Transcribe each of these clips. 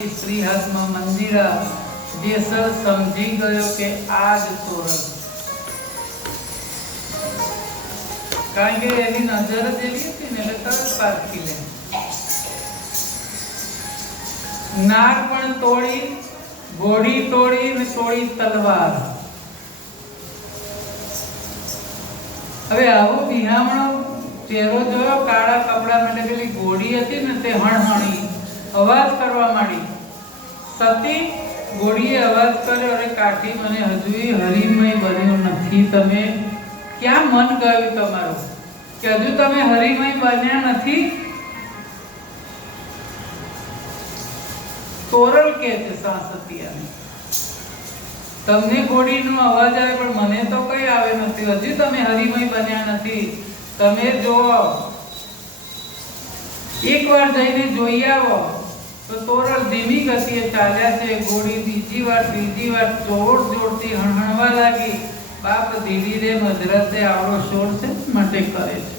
શ્રી હાથમાં મંદિરા જેસલ સમજી ગયો કે આ જ તોરણ, કારણ કે એની નજર જ એવી હતી ને એટલે તરત પારખી લે. નાગ પણ તોડી, ઘોડી તોડી ને તોડી તલવાર. હવે આવો વિહામણો ચહેરો જોયો, કાળા કપડા માટે પેલી ઘોડી હતી ને તે હણહણી અવાજ કરવા માંડી. સતી ઘોડીએ અવાજ કર્યો, અરે કાઠી, મને હજુય હરિમય બન્યો નથી. તમે ક્યાં મન ગયું તમારું કે હજુ તમે હરિમય બન્યા નથી? તોરલ કે છે સાસતિયાને, તમને ઘોડીનો અવાજ આવે પણ મને તો કઈ આવે નથી. હજુ તમે હરિમય બન્યા નથી. તમે જો એકવાર જઈને જોઈ આવો તો તોરલ ધીમી ગતિએ ચાલ્યા છે. ઘોડી બીજી વાર ત્રીજી વાર જોરથી હણહણવા લાગી. બાપ ધીરી રે મધરાતે આવડો શોર છે માટે કરે છે.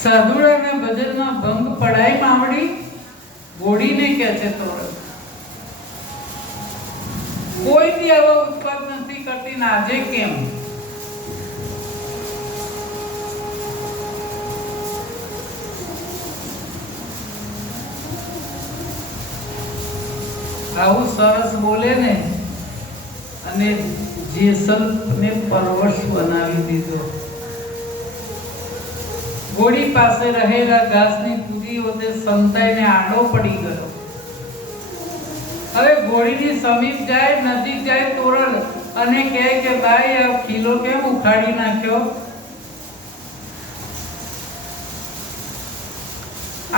સાધુડાના ભજનમાં ભંગ પડાય માવડી, ઘોડીને કહે છે તોરલ. કોઈથી આવો ઉત્પાદ નથી કરતી ને આજે કેમ? આવું સરસ બોલે ને, અને જેસલને પરવશ બનાવી દીધો. ઘોડી પાસે રહેલા ઘાસની કૂદીઓ તે સંતાઈને આડો પડી ગયો. હવે ઘોડીની સમીપ જાય, નજીક જાય તોરલ અને કહે કે ભાઈ, આ કિલો કેમ ઉખાડી નાખ્યો?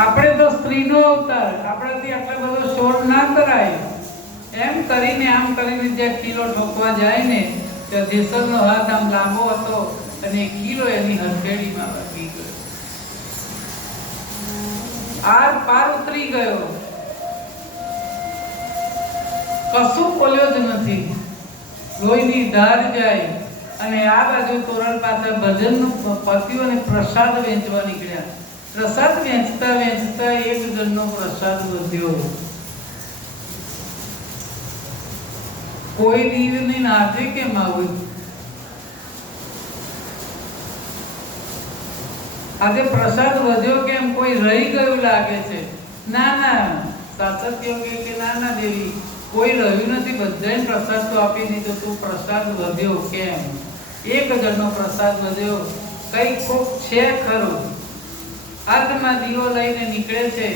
આપણે તો સ્ત્રીનો અવતાર, આપણાથી આટલો બધો શોર ના કરાય. એમ કરીને આમ કરીને જે કિલો ઠોકવા જાય ને, ત્યાં જેસલનો હાથ આમ લાંબો હતો અને કિલો એની હથેળીમાં વાગી ગયો. આર પાર ઉતરી ગયો, કશું બોલ્યો જ નથી. લોહીની ધાર જાય અને આ બાજુ તોરણ પાસે ભજનનું પત્યું અને પ્રસાદ વેચવા નીકળ્યા. પ્રસાદ વેચતા વેચતા એક જણનો પ્રસાદ વધ્યો. કોઈ દીવની નાથે કેમ આવું? આજે પ્રસાદ વધ્યો કેમ? કોઈ રહી ગયું લાગે છે. ના ના, સાસત્યો કે ના ના દેવી, કોઈ રહ્યું નથી, બધાને પ્રસાદ તો આપી દીધો. તું પ્રસાદ વધ્યો કેમ? એક જણનો પ્રસાદ વધ્યો, કઈ કોક છે ખરું. હાથમાં દીવો લઈને નીકળે છે.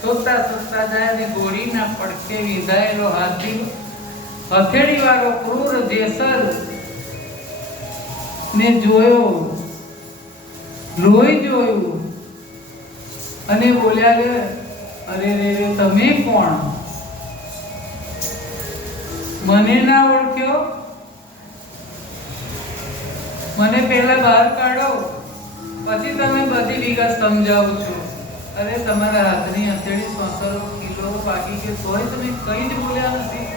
શોધતા શોધતા જાય અને ઘોડીના પડખે વિધાયેલો હાથી હથેળી વાળો ક્રૂર જેસલ ને જોયો, લોહી જોયું અને બોલ્યા કે અરે રે રે, તમે કોણ? મને ના ઓળખ્યો? મને પહેલા બહાર કાઢો, પછી તમે બધી વિગત સમજાવું છું. અરે તમારા હાથની હથેળી 700 કિલો વાગી ગયો તોય તમે કઈ જ બોલ્યા નથી.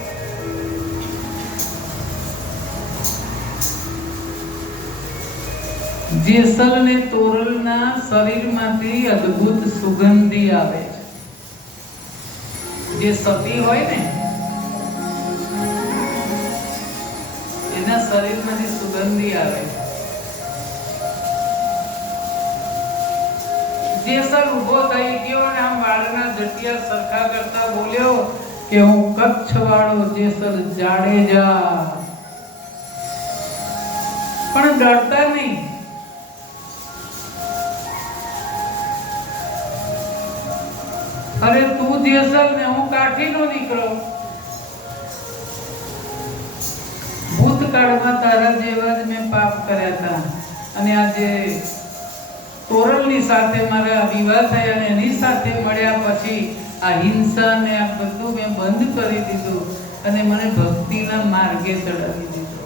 જેસલ ને તોરલના શરીરમાંથી અદ્ભુત સુગંધી આવે છે. જે સતી હોય ને, એના શરીરમાંથી સુગંધી આવે છે. જેસલ ઉભો થઈ ગયો અને આમ વાળના જટિયા સરખા કરતા બોલ્યો કે હું કચ્છ વાળો જેસલ જાડેજા. પણ ડરતા નહીં. અરે તું જેસલ ને હું કાઠીનો દીકરો. ભૂતકાળમાં તારા જેવા જ મેં પાપ કર્યા હતા અને આજે તોરલની સાથે મારા વિવાહ થયા અને એની સાથે મળ્યા પછી આ હિંસા ને આ બધું મેં બંધ કરી દીધું અને મને ભક્તિના માર્ગે ચડાવી દીધો.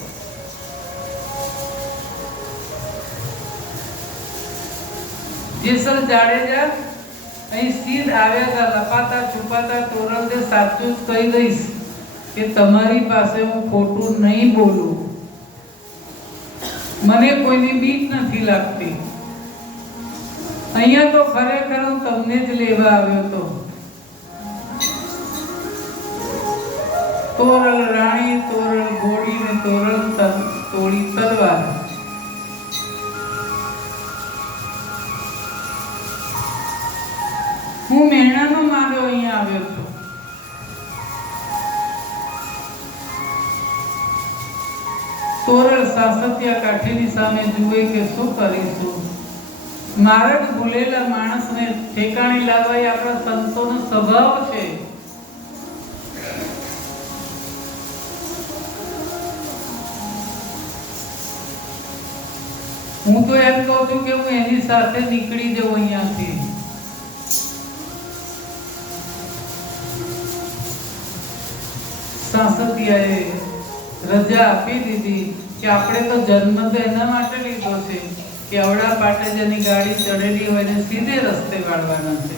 જેસલ જાડેજા અહીં સીધ આવ્યા હતા, લપાતા છુપાતા તોરલને સાચું જ કહી દઈશ કે તમારી પાસે હું ખોટું નહીં બોલું. મને કોઈની બીક નથી લાગતી. અહીંયા તો ખરેખર હું તમને જ લેવા આવ્યો તો. તોરલ રાણી, તોરલ ઘોડી ને તોરલ તોડી તલવાર. હું મેણાનો માર્યો અહીંયા આવ્યો છું. તોરલ સાસતિયા કાઠીની સામે જુએ કે શું કરીશું. માર્ગ ભૂલેલા માણસને ઠેકાણે લાવવા એ આપણા સંતોનો સ્વભાવ છે. હું તો એમ કહું છું કે હું એની સાથે નીકળી જાઉં અહીંયાથી. સાસતિયાએ રજા આપી દીધી કે આપણે તો જન્મ તો એના માટે લીધો છે કે અવડા પાટે જેની ગાડી ચડેલી હોય ને સીધે રસ્તે વાળવાના છે.